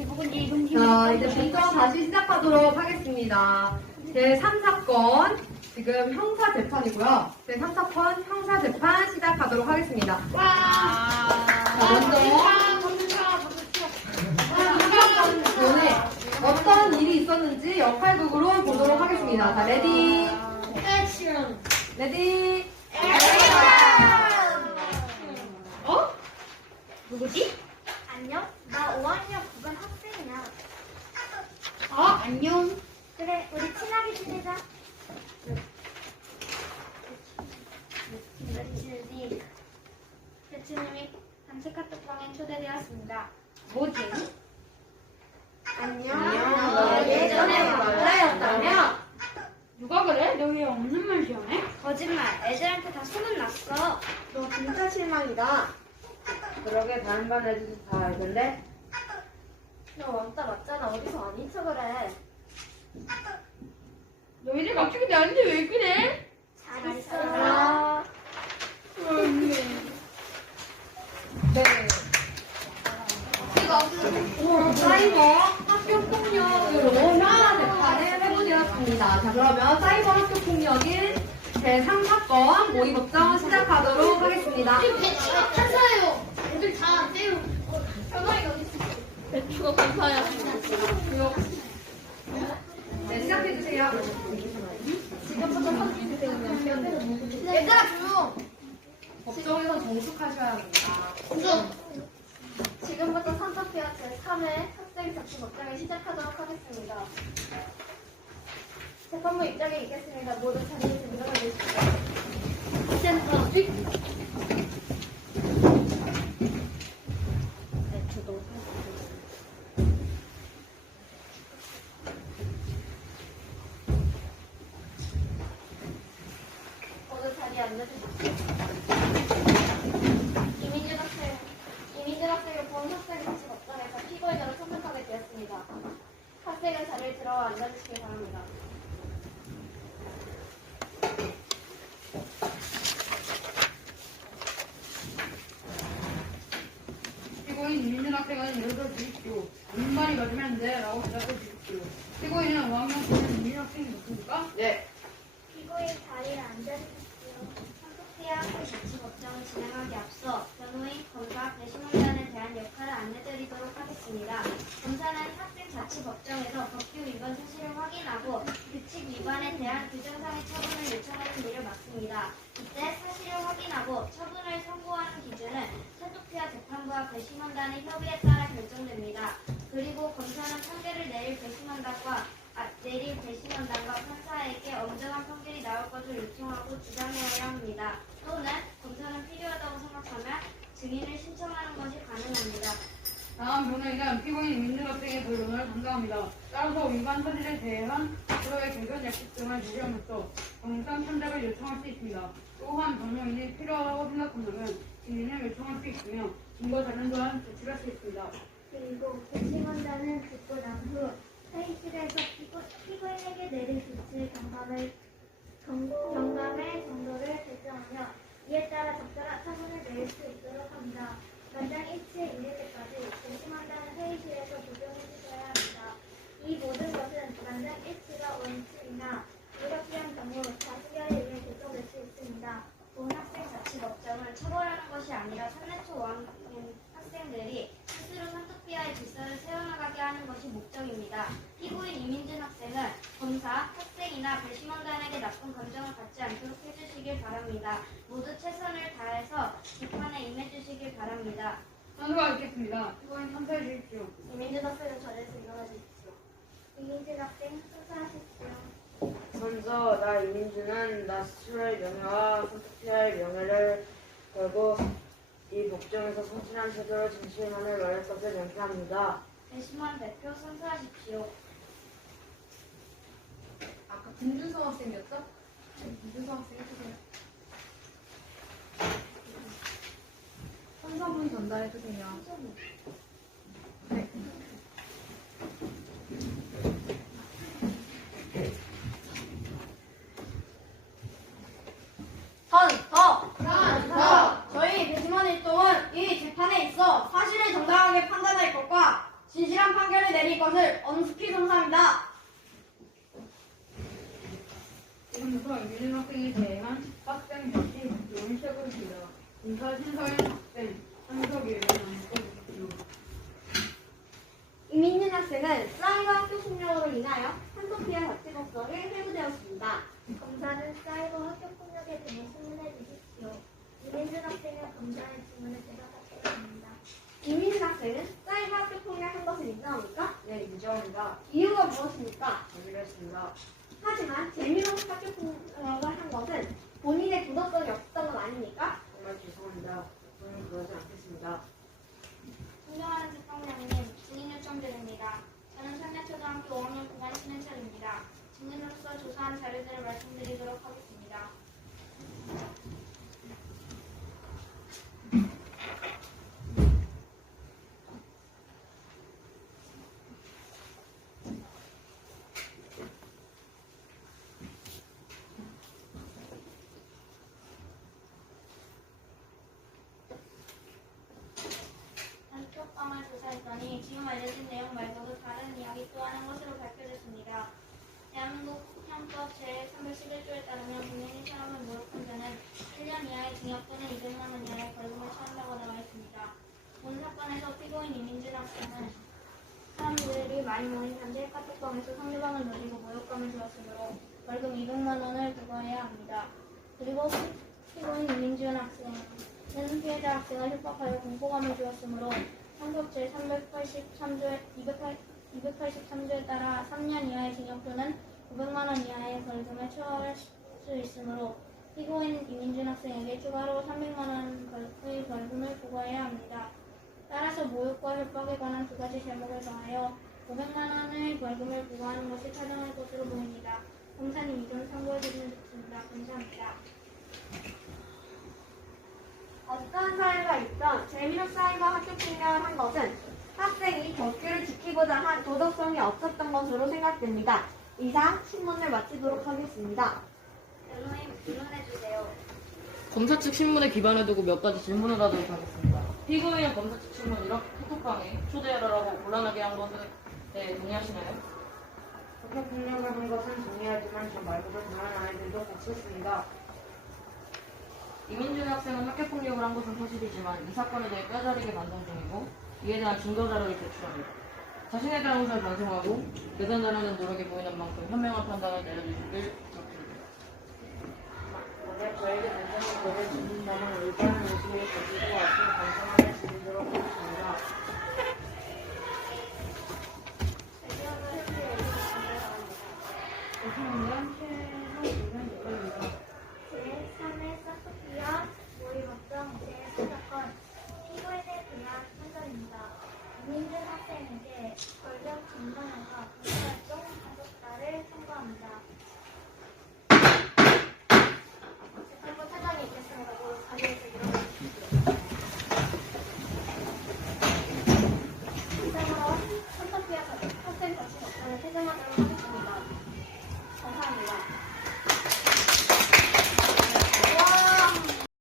자, 이제 본격 다시 시작하도록 하겠습니다. 제3 사건, 지금 형사 재판이고요. 제3 사건 형사 재판 시작하도록 하겠습니다. 자, 먼저 전에 어떤 일이 있었는지 역할극으로 보도록 하겠습니다. 자, 레디, 액션! 레디, 어? 누구지? 안녕? 나 5학년 9반 학생이야. 어, 안녕. 그래, 우리 친하게 지내자. 며칠 뒤 대치님이 단체 카톡방에 초대되었습니다. 뭐지? 안녕. 안녕. 너 예전에 남자였다며? 누가 그래? 너 왜 없는 말 시원해? 거짓말. 애들한테 다 소문났어. 너 진짜 실망이다. 그러게 다른 반 애들도 다 알던데? 너 왕따 맞잖아. 어디서 아닌 척을 해. 너희들 갑자기 나한테 왜 그래? 잘 있어. 네. 지금 사이버 학교 폭력으로 재판을 회부되었습니다. 자 그러면 사이버 학교 폭력인 제3 사건 모의 법정 시작하도록 하겠습니다. 판사예요. 애들 다 때요. 변호인 어디 있어? 배추가 감사해요. 네 시작해 주세요. 얘들아 조용. 법정에서 정숙하셔야 합니다. 지금부터 산타페어 제3회 학생 자치 법정을 시작하도록 하겠습니다. 재판부 입장에 있겠습니다. 모두 자리에 등장해 주시죠. 센터. 모두 자리에 앉아주십시오. 이민준 학생, 이민준 학생을 본 학생 자치 법정에서 피고인으로 선택하게 되었습니다. 학생은 자리에 들어와 앉아주시기 바랍니다. 피고인 이민준 학생은 들어 주십시오. 무슨 말이 맞으면 돼 라고 대답해 주십시오. 피고인은 5학년 9년 이민 학생이 맞습니까? 네. 피고인 자리에 앉아주십시오. 한국대학 학생 자치 법정을 진행하기 앞서 변호인, 검사, 배심원단에 대한 역할을 안내드리도록 하겠습니다. 검사는 학생 자치 법정에서 법규 위반 사실을 확인하고 규칙 위반에 대한 규정상의 처분을 요청하는 일을 맡습니다. 이때 사실을 확인하고 처분을 선고하는 기준은 사토피아 재판 부와 배심원단의 협의에 따라 결정됩니다. 그리고 검사는 판결을 내릴 배심원단과 아, 내릴 배심원단과 판사에게 엄정한 판결이 나올 것을 요청하고 주장해야 합니다. 또는 검사는 필요하다고 생각하면 증인을 신청하는 것이 가능합니다. 다음 변호인은 피고인 학생의 변론을 감사합니다. 따라서 위반 사실에 대한 앞으로의 개선 약속 등을 제시함으로써 영상 참작을 요청할 수 있습니다. 또한 변호인이 필요하다고 생각한다면 증인을 요청할 수 있으며 증거 자료 또한 제출할 수 있습니다. 그리고 배심원단은 듣고 난 후 회의실에서 피고, 피고인에게 내릴 조치 경감을 경, 경감의 정도를 결정하며 이에 따라 적절한 처분을 내릴 수 있도록 합니다. 만장 일치에 이를 때까지 배심원단은 회의실에서 조정해 주셔야 합니다. 이 모든 것은 만장 일치가 원칙이나 불합리한 경우 다수결에 의해 결정될 수 있습니다. 본 학생 자치 법정을 처벌하는 것이 아니라 3년 초 5학년 학생들이 스스로 산토피아의 질서를 세워나가게 하는 것이 목적입니다. 피고인 이민준 학생은 검사, 학생이나 배심원단에게 나쁜 감정을 갖지 않도록 해주시길 바랍니다. 모두 최선을 다해서 재판에 임해주시길 바랍니다. 선수가 있겠습니다. 피고인 참석해 주십시오. 이민준 학생은 자리에서 일어나 주십시오. 이민준 학생 수사하십시오. 먼저 나 이민주는 나 스스로의 명예와 선택피아의 명예를 걸고 이 복정에서 성실한 태도로 진실만을 말할 것을 명쾌합니다. 배심원 대표 선수하십시오. 김준성 학생이었죠? 네, 김준성 학생 해주세요. 선서문 전달해주세요. 네. 선서! 선서! 저희 배심원 일동은 이 재판에 있어 사실을 정당하게 판단할 것과 진실한 판결을 것을 엄숙히 감사합니다. 지금부터 이민준 학생에 대한 학생 적시 발표를 시작하겠습니다. 인사 신서현 학생, 한석 예배는 써주십시오. 이민준 학생은 사이버 학교 폭력으로 인하여 한국피아 자치법성에 회부되었습니다. 검사는 사이버 학교 폭력에 대해 질문해 주십시오. 이민준 학생은 검사의 질문을 대답하겠습니다. 이민준 학생은 사이버 학교 폭력한 것을 인정합니까? 네, 인정합니다. 이유가 무엇입니까? 재미있습니다. 하지만 재미로 학교 폭력을 한 것은 본인의 도덕성이 없었던 건 아닙니까? 정말 죄송합니다. 저는 그러지 않겠습니다. 존경하는 재판장님, 증인 요청드립니다. 저는 상야초등학교 5학년 9반 신현철입니다. 증인으로서 조사한 자료들을 말씀드리도록 하겠습니다. 학교방을 조사했더니 지금 알려진 내용 말고도 다른 이야기 또 하는 것으로 밝혀졌습니다. 대한민국 형법 제311조에 따르면 본인이 사람을 모욕한 자는 1년 이하의 징역 또는 200만 원 이하의 벌금을 처한다고 나와 있습니다. 본 사건에서 피고인 이민준 학생은 사람들이 많이 모인 단체 카톡방에서 상대방을 노리고 모욕감을 주었으므로 벌금 200만 원을 부과해야 합니다. 그리고 피- 피고인 이민준 학생은 피해자 학생을 협박하여 공포감을 주었으므로 형법 제383조에 283조에 따라 3년 이하의 징역 또는 500만 원 이하의 벌금을 처할 수 있으므로 피고인 이민준 학생에게 추가로 300만 원의 벌금을 부과해야 합니다. 따라서 모욕과 협박에 관한 두 가지 제목을 더하여 500만 원의 벌금을 부과하는 것이 타당할 것으로 보입니다. 검사님 이전 참고해 주시면 좋습니다. 감사합니다. 어떤 사회가 있던 재미로 사이버 학교 폭력을 한 것은 학생이 법규를 지키고자 한 도덕성이 없었던 것으로 생각됩니다. 이상 신문을 마치도록 하겠습니다. 변호인 변론해주세요. 검사 측 신문에 기반을 두고 몇 가지 질문을 하도록 하겠습니다. 피고인은 검사 측 신문 이렇게 카톡방에 초대하라고 곤란하게 한 것에 대해 동의하시나요? 학교 폭력을 한 것은 동의하지만 저 말고도 다른 아이들도 같이 했습니다. 이민준 학생은 학교 폭력을 한 것은 사실이지만 이 사건에 대해 뼈저리게 반성 중이고 이에 대한 증거 자료를 제출합니다. 자신의 잘못을 반성하고 개선하려는 노력이 보이는 만큼 현명한 판단을 내려주시길